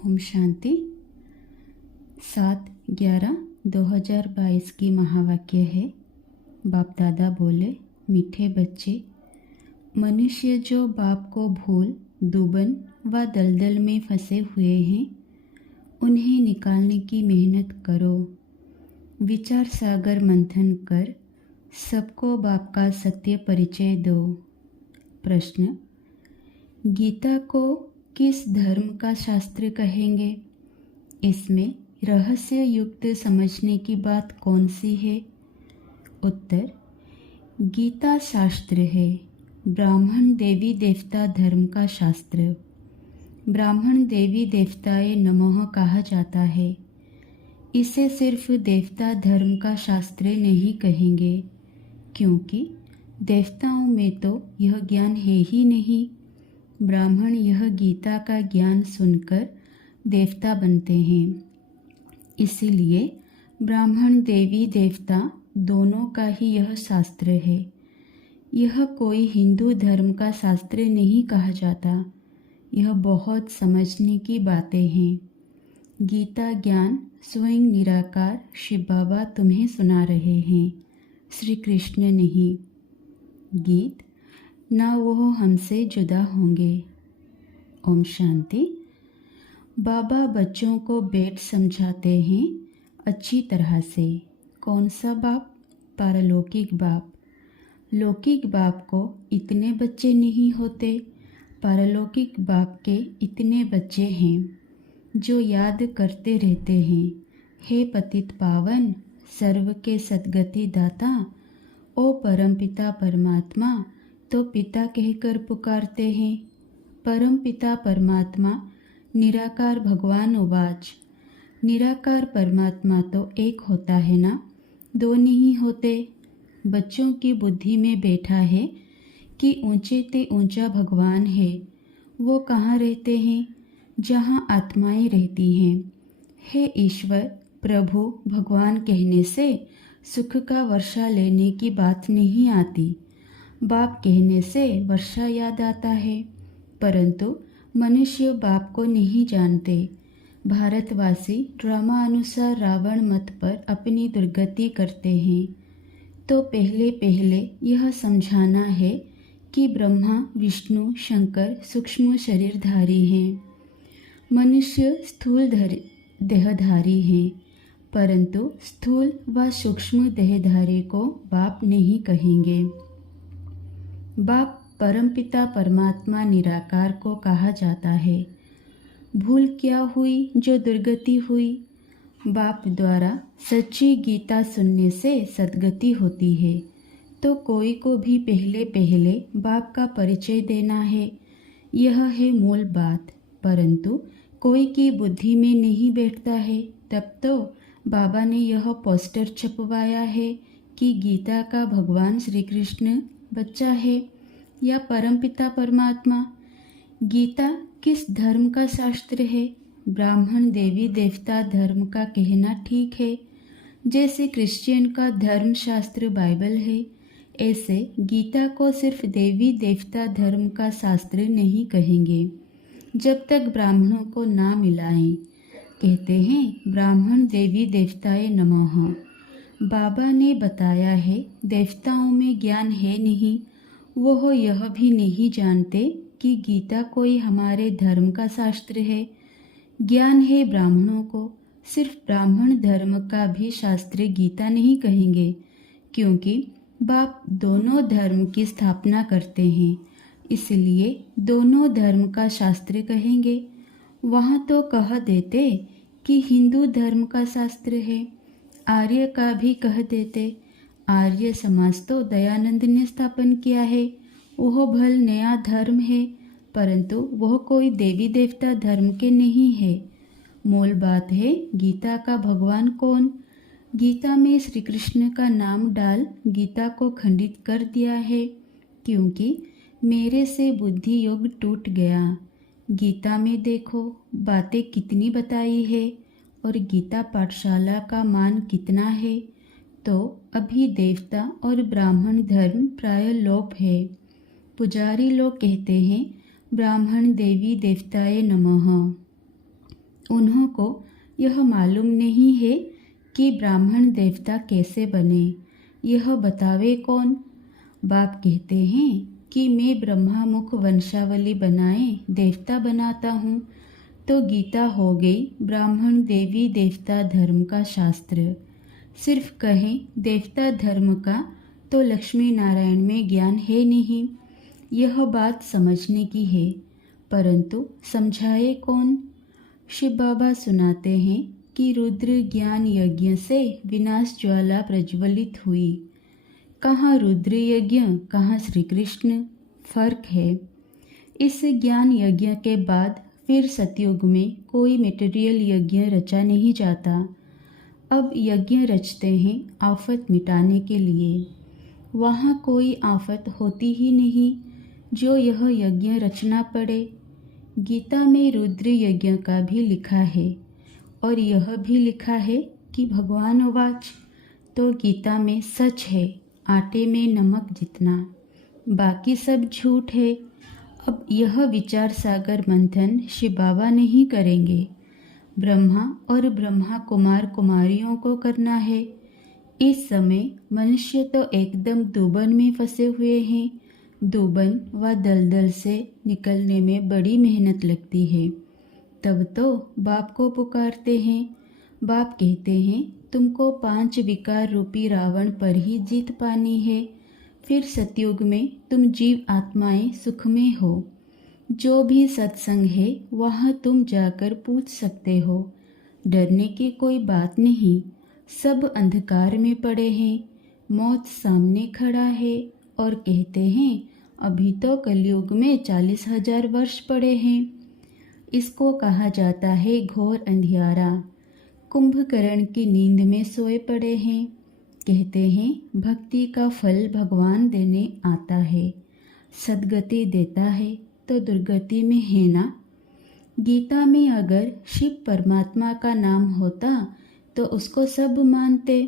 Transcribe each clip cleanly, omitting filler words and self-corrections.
ओम शांति। 7/11/2022 की महावाक्य है। बाप दादा बोले, मीठे बच्चे, मनुष्य जो बाप को भूल दुबन व दलदल में फंसे हुए हैं, उन्हें निकालने की मेहनत करो। विचार सागर मंथन कर सबको बाप का सत्य परिचय दो। प्रश्न, गीता को किस धर्म का शास्त्र कहेंगे? इसमें रहस्य युक्त समझने की बात कौन सी है? उत्तर, गीता शास्त्र है, ब्राह्मण देवी देवता धर्म का शास्त्र। ब्राह्मण देवी देवताए नमः कहा जाता है। इसे सिर्फ देवता धर्म का शास्त्र नहीं कहेंगे, क्योंकि देवताओं में तो यह ज्ञान है ही नहीं। ब्राह्मण यह गीता का ज्ञान सुनकर देवता बनते हैं। इसीलिए ब्राह्मण देवी देवता दोनों का ही यह शास्त्र है। यह कोई हिंदू धर्म का शास्त्र नहीं कहा जाता। यह बहुत समझने की बातें हैं। गीता ज्ञान स्वयं निराकार शिव बाबा तुम्हें सुना रहे हैं, श्री कृष्ण नहीं। गीत ना वो हमसे जुदा होंगे। ओम शांति। बाबा बच्चों को बेट समझाते हैं अच्छी तरह से। कौन सा बाप? पारलौकिक बाप। लौकिक बाप को इतने बच्चे नहीं होते। पारलौकिक बाप के इतने बच्चे हैं जो याद करते रहते हैं, हे पतित पावन सर्व के सद्गति दाता, ओ परमपिता परमात्मा। तो पिता कहकर पुकारते हैं। परम पिता परमात्मा निराकार भगवान उवाच, निराकार परमात्मा तो एक होता है ना, दो नहीं होते। बच्चों की बुद्धि में बैठा है कि ऊंचे ते ऊंचा भगवान है। वो कहाँ रहते हैं? जहाँ आत्माएं रहती हैं। हे ईश्वर प्रभु भगवान कहने से सुख का वर्षा लेने की बात नहीं आती। बाप कहने से वर्षा याद आता है, परंतु मनुष्य बाप को नहीं जानते। भारतवासी ड्रामा अनुसार रावण मत पर अपनी दुर्गति करते हैं। तो पहले पहले यह समझाना है कि ब्रह्मा विष्णु शंकर सूक्ष्म शरीरधारी हैं। मनुष्य स्थूल देहधारी हैं, परंतु स्थूल व सूक्ष्म देहधारी को बाप नहीं कहेंगे। बाप परमपिता परमात्मा निराकार को कहा जाता है। भूल क्या हुई जो दुर्गति हुई? बाप द्वारा सच्ची गीता सुनने से सद्गति होती है। तो कोई को भी पहले पहले बाप का परिचय देना है, यह है मूल बात। परंतु कोई की बुद्धि में नहीं बैठता है। तब तो बाबा ने यह पोस्टर छपवाया है कि गीता का भगवान श्री कृष्ण बच्चा है या परमपिता परमात्मा। गीता किस धर्म का शास्त्र है? ब्राह्मण देवी देवता धर्म का कहना ठीक है। जैसे क्रिश्चियन का धर्म शास्त्र बाइबल है, ऐसे गीता को सिर्फ देवी देवता धर्म का शास्त्र नहीं कहेंगे जब तक ब्राह्मणों को ना मिलाएं। कहते हैं ब्राह्मण देवी देवताए नमः। बाबा ने बताया है देवताओं में ज्ञान है नहीं। वो यह भी नहीं जानते कि गीता कोई हमारे धर्म का शास्त्र है। ज्ञान है ब्राह्मणों को। सिर्फ ब्राह्मण धर्म का भी शास्त्र गीता नहीं कहेंगे, क्योंकि बाप दोनों धर्म की स्थापना करते हैं। इसलिए दोनों धर्म का शास्त्र कहेंगे। वहाँ तो कह देते कि हिंदू धर्म का शास्त्र है। आर्य का भी कह देते। आर्य समाज तो दयानंद ने स्थापन किया है। वह भल नया धर्म है, परंतु वह कोई देवी देवता धर्म के नहीं है। मूल बात है गीता का भगवान कौन? गीता में श्री कृष्ण का नाम डाल गीता को खंडित कर दिया है, क्योंकि मेरे से बुद्धि योग टूट गया। गीता में देखो बातें कितनी बताई है और गीता पाठशाला का मान कितना है। तो अभी देवता और ब्राह्मण धर्म प्राय लोप है। पुजारी लोग कहते हैं ब्राह्मण देवी देवताए नमः। उन्हों को यह मालूम नहीं है कि ब्राह्मण देवता कैसे बने, यह बतावे कौन। बाप कहते हैं कि मैं ब्रह्मा मुख वंशावली बनाए देवता बनाता हूँ, तो गीता हो गई ब्राह्मण देवी देवता धर्म का शास्त्र। सिर्फ कहें देवता धर्म का तो लक्ष्मी नारायण में ज्ञान है नहीं, यह बात समझने की है, परंतु समझाए कौन। शिव बाबा सुनाते हैं कि रुद्र ज्ञान यज्ञ से विनाश ज्वाला प्रज्वलित हुई। कहाँ रुद्र यज्ञ, कहाँ श्री कृष्ण, फर्क है। इस ज्ञान यज्ञ के बाद फिर सतयुग में कोई मटेरियल यज्ञ रचा नहीं जाता। अब यज्ञ रचते हैं आफत मिटाने के लिए। वहाँ कोई आफत होती ही नहीं जो यह यज्ञ रचना पड़े। गीता में रुद्र यज्ञ का भी लिखा है और यह भी लिखा है कि भगवान वाच, तो गीता में सच है आटे में नमक जितना, बाकी सब झूठ है। अब यह विचार सागर मंथन शिव बाबा नहीं करेंगे, ब्रह्मा और ब्रह्मा कुमार कुमारियों को करना है। इस समय मनुष्य तो एकदम दुबन में फंसे हुए हैं। दुबन व दलदल से निकलने में बड़ी मेहनत लगती है। तब तो बाप को पुकारते हैं। बाप कहते हैं तुमको 5 विकार रूपी रावण पर ही जीत पानी है। फिर सतयुग में तुम जीव आत्माएं सुख में हो। जो भी सत्संग है वहाँ तुम जाकर पूछ सकते हो। डरने की कोई बात नहीं। सब अंधकार में पड़े हैं, मौत सामने खड़ा है और कहते हैं अभी तो कलयुग में 40,000 वर्ष पड़े हैं। इसको कहा जाता है घोर अंधियारा। कुंभकर्ण की नींद में सोए पड़े हैं। कहते हैं भक्ति का फल भगवान देने आता है, सद्गति देता है तो दुर्गति में है ना। गीता में अगर शिव परमात्मा का नाम होता तो उसको सब मानते।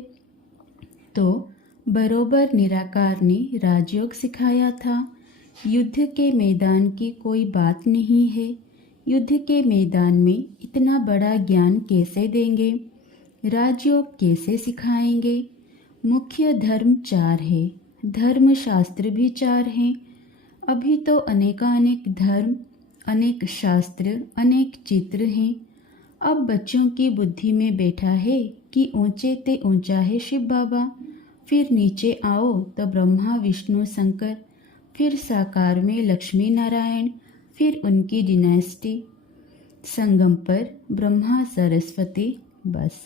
तो बरोबर निराकार ने राजयोग सिखाया था। युद्ध के मैदान की कोई बात नहीं है। युद्ध के मैदान में इतना बड़ा ज्ञान कैसे देंगे, राजयोग कैसे सिखाएंगे। मुख्य धर्म 4 है, धर्म शास्त्र भी 4 हैं। अभी तो अनेकानेक धर्म, अनेक शास्त्र, अनेक चित्र हैं। अब बच्चों की बुद्धि में बैठा है कि ऊंचे ते ऊंचा है शिव बाबा, फिर नीचे आओ तो ब्रह्मा विष्णु शंकर, फिर साकार में लक्ष्मी नारायण, फिर उनकी डिनेस्टी, संगम पर ब्रह्मा सरस्वती। बस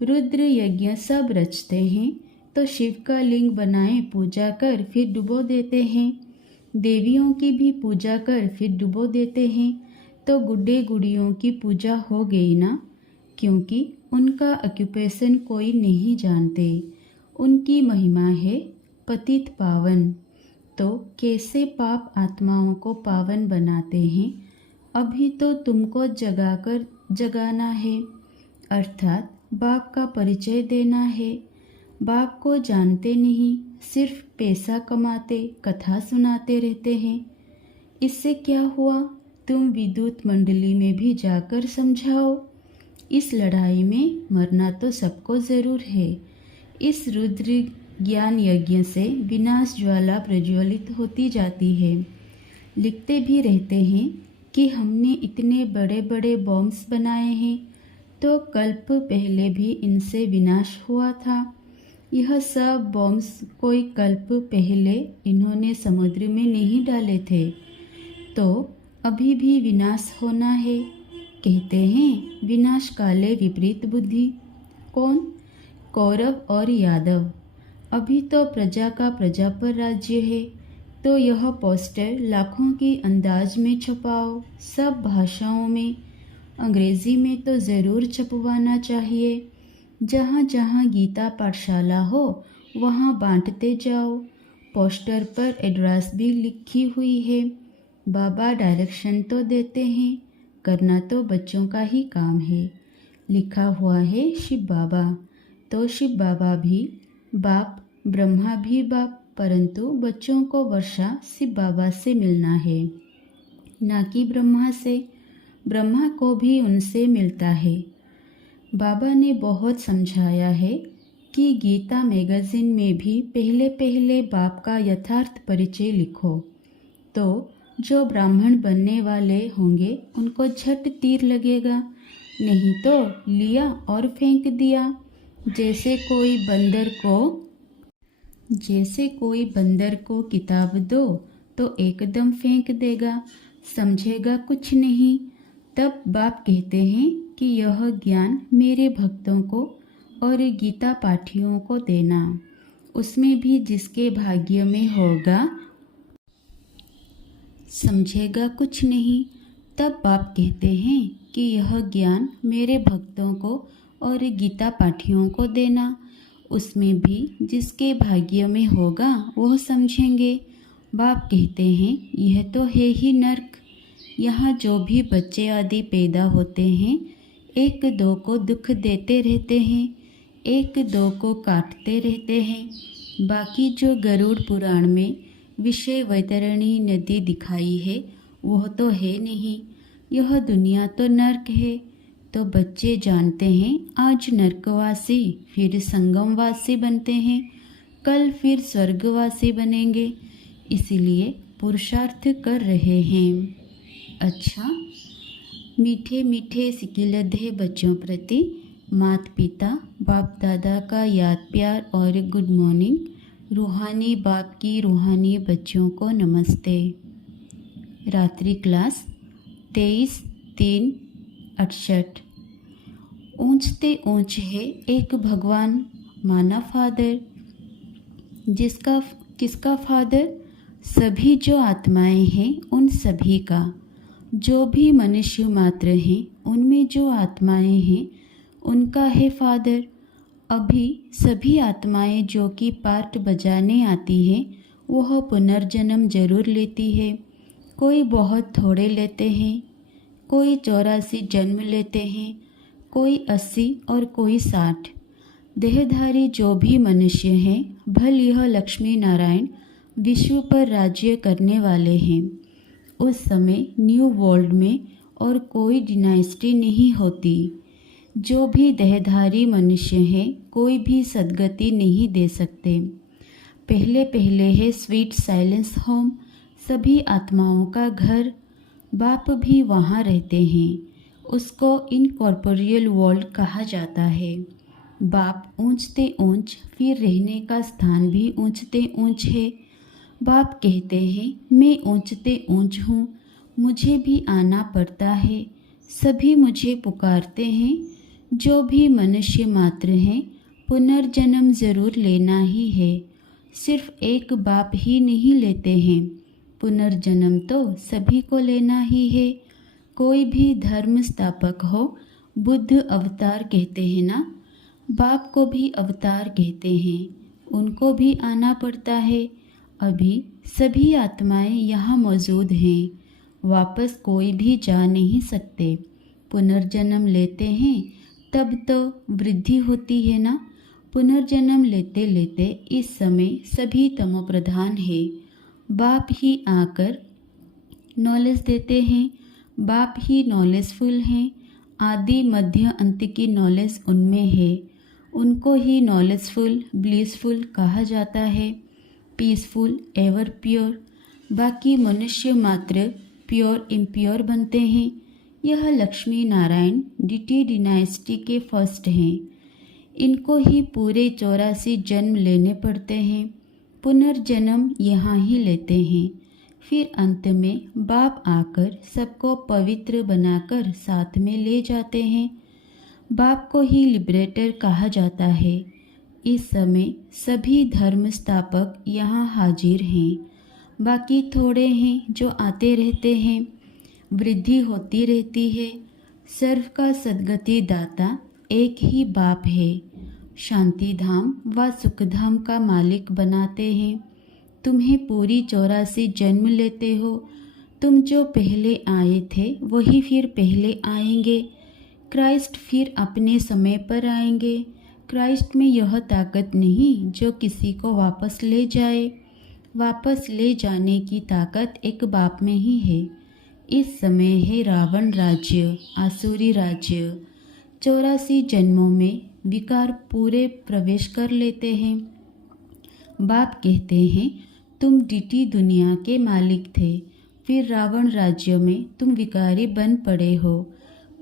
रुद्र यज्ञ सब रचते हैं तो शिव का लिंग बनाए पूजा कर फिर डुबो देते हैं। देवियों की भी पूजा कर फिर डुबो देते हैं। तो गुड्डे गुड़ियों की पूजा हो गई ना, क्योंकि उनका ऑक्यूपेशन कोई नहीं जानते। उनकी महिमा है पतित पावन। तो कैसे पाप आत्माओं को पावन बनाते हैं, अभी तो तुमको जगाकर जगाना है, अर्थात बाप का परिचय देना है। बाप को जानते नहीं, सिर्फ पैसा कमाते, कथा सुनाते रहते हैं। इससे क्या हुआ, तुम विद्युत मंडली में भी जाकर समझाओ। इस लड़ाई में मरना तो सबको ज़रूर है। इस रुद्र ज्ञान यज्ञ से विनाश ज्वाला प्रज्वलित होती जाती है। लिखते भी रहते हैं कि हमने इतने बड़े बड़े बॉम्ब्स बनाए हैं, तो कल्प पहले भी इनसे विनाश हुआ था। यह सब बॉम्ब्स कोई कल्प पहले इन्होंने समुद्र में नहीं डाले थे, तो अभी भी विनाश होना है। कहते हैं विनाश काले विपरीत बुद्धि। कौन? कौरव और यादव। अभी तो प्रजा का प्रजा पर राज्य है, तो यह पोस्टर लाखों की अंदाज में छपाओ, सब भाषाओं में। अंग्रेजी में तो ज़रूर छपवाना चाहिए। जहाँ जहाँ गीता पाठशाला हो वहाँ बांटते जाओ। पोस्टर पर एड्रेस भी लिखी हुई है। बाबा डायरेक्शन तो देते हैं, करना तो बच्चों का ही काम है। लिखा हुआ है शिव बाबा, तो शिव बाबा भी बाप, ब्रह्मा भी बाप, परंतु बच्चों को वर्षा शिव बाबा से मिलना है, ना कि ब्रह्मा से। ब्रह्मा को भी उनसे मिलता है। बाबा ने बहुत समझाया है कि गीता मैगज़ीन में भी पहले पहले बाप का यथार्थ परिचय लिखो, तो जो ब्राह्मण बनने वाले होंगे उनको झट तीर लगेगा, नहीं तो लिया और फेंक दिया। जैसे कोई बंदर को किताब दो तो एकदम फेंक देगा, समझेगा कुछ नहीं। तब बाप कहते हैं कि यह ज्ञान मेरे भक्तों को और गीता पाठियों को देना, उसमें भी जिसके भाग्य में होगा, समझेगा कुछ नहीं। तब बाप कहते हैं कि यह ज्ञान मेरे भक्तों को और गीता पाठियों को देना, उसमें भी जिसके भाग्य में होगा वह समझेंगे। बाप कहते हैं यह तो है ही नर्क। यहाँ जो भी बच्चे आदि पैदा होते हैं, एक दो को दुख देते रहते हैं, एक दो को काटते रहते हैं। बाकी जो गरुड़ पुराण में विषय वैतरणी नदी दिखाई है वह तो है नहीं, यह दुनिया तो नर्क है। तो बच्चे जानते हैं आज नर्कवासी फिर संगमवासी बनते हैं, कल फिर स्वर्गवासी बनेंगे, इसलिए पुरुषार्थ कर रहे हैं। अच्छा, मीठे मीठे सिकिलधे बच्चों प्रति माता पिता बाप दादा का याद प्यार और गुड मॉर्निंग। रूहानी बाप की रूहानी बच्चों को नमस्ते। रात्रि क्लास 23/3/68। ऊंचते ऊंच है एक भगवान माना फादर, किसका फादर? सभी जो आत्माएं हैं उन सभी का। जो भी मनुष्य मात्र हैं उनमें जो आत्माएं हैं उनका है फादर। अभी सभी आत्माएं जो कि पार्ट बजाने आती हैं वह पुनर्जन्म जरूर लेती है। कोई बहुत थोड़े लेते हैं, कोई 84 जन्म लेते हैं, कोई 80 और कोई 60। देहधारी जो भी मनुष्य हैं भल यह लक्ष्मी नारायण विश्व पर राज्य करने वाले हैं। उस समय न्यू वर्ल्ड में और कोई डिनाइस्टी नहीं होती। जो भी देहधारी मनुष्य हैं कोई भी सद्गति नहीं दे सकते। पहले पहले है स्वीट साइलेंस होम, सभी आत्माओं का घर। बाप भी वहाँ रहते हैं, उसको इनकॉर्पोरियल वर्ल्ड कहा जाता है। बाप ऊंचते ऊंच, फिर रहने का स्थान भी ऊंचते ऊंच है। बाप कहते हैं मैं ऊंचते ऊंच हूँ, मुझे भी आना पड़ता है, सभी मुझे पुकारते हैं। जो भी मनुष्य मात्र हैं पुनर्जन्म ज़रूर लेना ही है। सिर्फ एक बाप ही नहीं लेते हैं, पुनर्जन्म तो सभी को लेना ही है। कोई भी धर्म स्थापक हो, बुद्ध अवतार कहते हैं ना, बाप को भी अवतार कहते हैं, उनको भी आना पड़ता है। अभी सभी आत्माएं यहाँ मौजूद हैं, वापस कोई भी जा नहीं सकते। पुनर्जन्म लेते हैं तब तो वृद्धि होती है ना। पुनर्जन्म लेते लेते इस समय सभी तमोप्रधान है। बाप ही आकर नॉलेज देते हैं, बाप ही नॉलेजफुल हैं। आदि मध्य अंत की नॉलेज उनमें है, उनको ही नॉलेजफुल ब्लिसफुल कहा जाता है, पीसफुल एवर प्योर। बाकी मनुष्य मात्र प्योर इम्प्योर बनते हैं। यह लक्ष्मी नारायण डीटी डिनाइस्टी के फर्स्ट हैं, इनको ही पूरे 84 जन्म लेने पड़ते हैं। पुनर्जन्म यहाँ ही लेते हैं, फिर अंत में बाप आकर सबको पवित्र बनाकर साथ में ले जाते हैं। बाप को ही लिबरेटर कहा जाता है। इस समय सभी धर्म स्थापक यहाँ हाजिर हैं, बाकी थोड़े हैं जो आते रहते हैं। वृद्धि होती रहती है। सर्व का सद्गति दाता एक ही बाप है, शांति धाम व सुखधाम का मालिक बनाते हैं। तुम्हें पूरी 84 जन्म लेते हो। तुम जो पहले आए थे वही फिर पहले आएंगे। क्राइस्ट फिर अपने समय पर आएंगे। क्राइस्ट में यह ताकत नहीं जो किसी को वापस ले जाए। वापस ले जाने की ताकत एक बाप में ही है। इस समय है रावण राज्य, आसुरी राज्य। 84 जन्मों में विकार पूरे प्रवेश कर लेते हैं। बाप कहते हैं तुम डिटी दुनिया के मालिक थे, फिर रावण राज्य में तुम विकारी बन पड़े हो।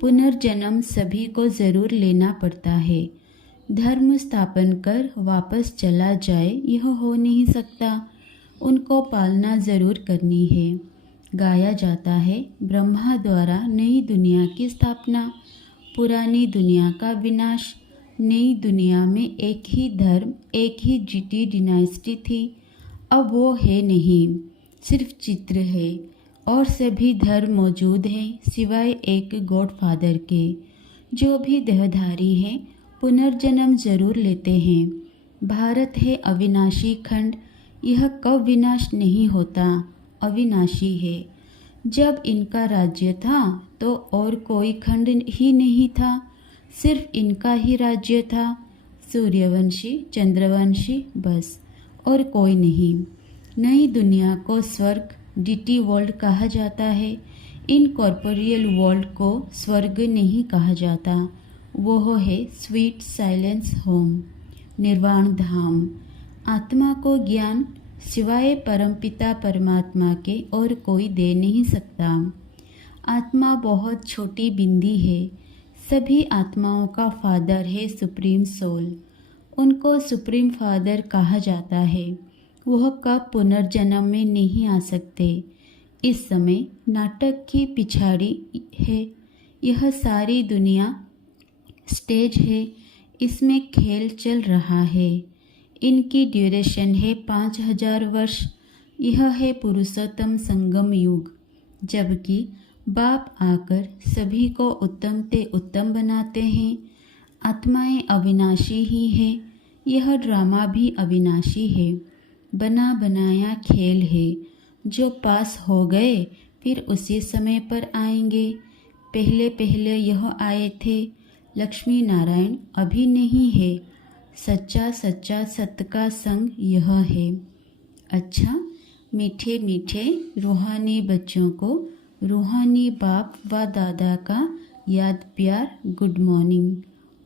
पुनर्जन्म सभी को ज़रूर लेना पड़ता है। धर्म स्थापन कर वापस चला जाए यह हो नहीं सकता, उनको पालना ज़रूर करनी है। गाया जाता है ब्रह्मा द्वारा नई दुनिया की स्थापना, पुरानी दुनिया का विनाश। नई दुनिया में एक ही धर्म, एक ही जीटी डिनाइस्टी थी, अब वो है नहीं, सिर्फ चित्र है और सभी धर्म मौजूद हैं सिवाय एक गॉडफादर के। जो भी देहधारी हैं पुनर्जन्म जरूर लेते हैं। भारत है अविनाशी खंड, यह कब विनाश नहीं होता, अविनाशी है। जब इनका राज्य था तो और कोई खंड ही नहीं था, सिर्फ इनका ही राज्य था, सूर्यवंशी चंद्रवंशी बस, और कोई नहीं। नई दुनिया को स्वर्ग डीटी वर्ल्ड कहा जाता है। इनकॉर्पोरियल वर्ल्ड को स्वर्ग नहीं कहा जाता, वो है स्वीट साइलेंस होम, निर्वाण धाम। आत्मा को ज्ञान सिवाय परमपिता परमात्मा के और कोई दे नहीं सकता। आत्मा बहुत छोटी बिंदी है, सभी आत्माओं का फादर है सुप्रीम सोल, उनको सुप्रीम फादर कहा जाता है। वह कब पुनर्जन्म में नहीं आ सकते। इस समय नाटक की पिछाड़ी है, यह सारी दुनिया स्टेज है, इसमें खेल चल रहा है। इनकी ड्यूरेशन है 5000 वर्ष, यह है पुरुषोत्तम संगम युग, जबकि बाप आकर सभी को उत्तम ते उत्तम बनाते हैं। आत्माएं अविनाशी ही है, यह ड्रामा भी अविनाशी है, बना बनाया खेल है। जो पास हो गए फिर उसी समय पर आएंगे, पहले पहले यह आए थे। लक्ष्मी नारायण अभी नहीं है, सच्चा सच्चा सत्य का संग यह है। अच्छा, मीठे मीठे रूहानी बच्चों को रूहानी बाप व दादा का याद प्यार गुड मॉर्निंग।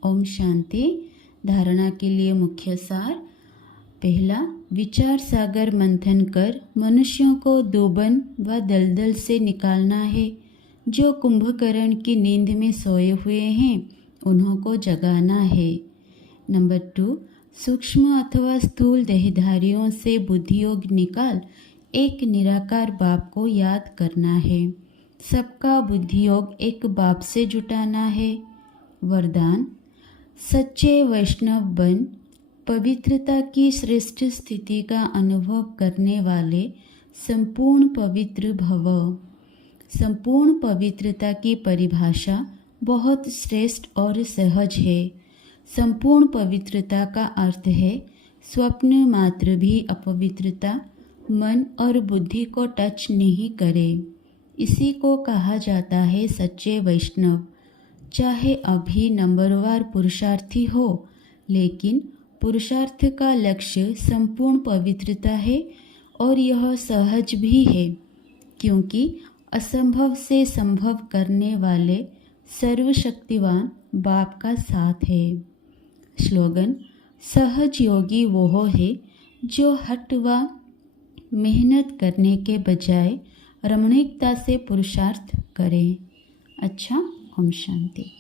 ओम शांति। धारणा के लिए मुख्य सार। पहला, विचार सागर मंथन कर मनुष्यों को दोबन व दलदल से निकालना है। जो कुंभकर्ण की नींद में सोए हुए हैं उन्हों को जगाना है। नंबर 2, सूक्ष्म अथवा स्थूल देहधारियों से बुद्धियोग निकाल एक निराकार बाप को याद करना है। सबका बुद्धियोग एक बाप से जुटाना है। वरदान, सच्चे वैष्णव बन पवित्रता की श्रेष्ठ स्थिति का अनुभव करने वाले संपूर्ण पवित्र भव। संपूर्ण पवित्रता की परिभाषा बहुत श्रेष्ठ और सहज है। संपूर्ण पवित्रता का अर्थ है स्वप्न मात्र भी अपवित्रता मन और बुद्धि को टच नहीं करे। इसी को कहा जाता है सच्चे वैष्णव। चाहे अभी नंबरवार पुरुषार्थी हो, लेकिन पुरुषार्थ का लक्ष्य संपूर्ण पवित्रता है और यह सहज भी है, क्योंकि असंभव से संभव करने वाले सर्वशक्तिवान बाप का साथ है। स्लोगन, सहज योगी वो है जो हट व मेहनत करने के बजाय रमणीकता से पुरुषार्थ करे। अच्छा, ओम शांति।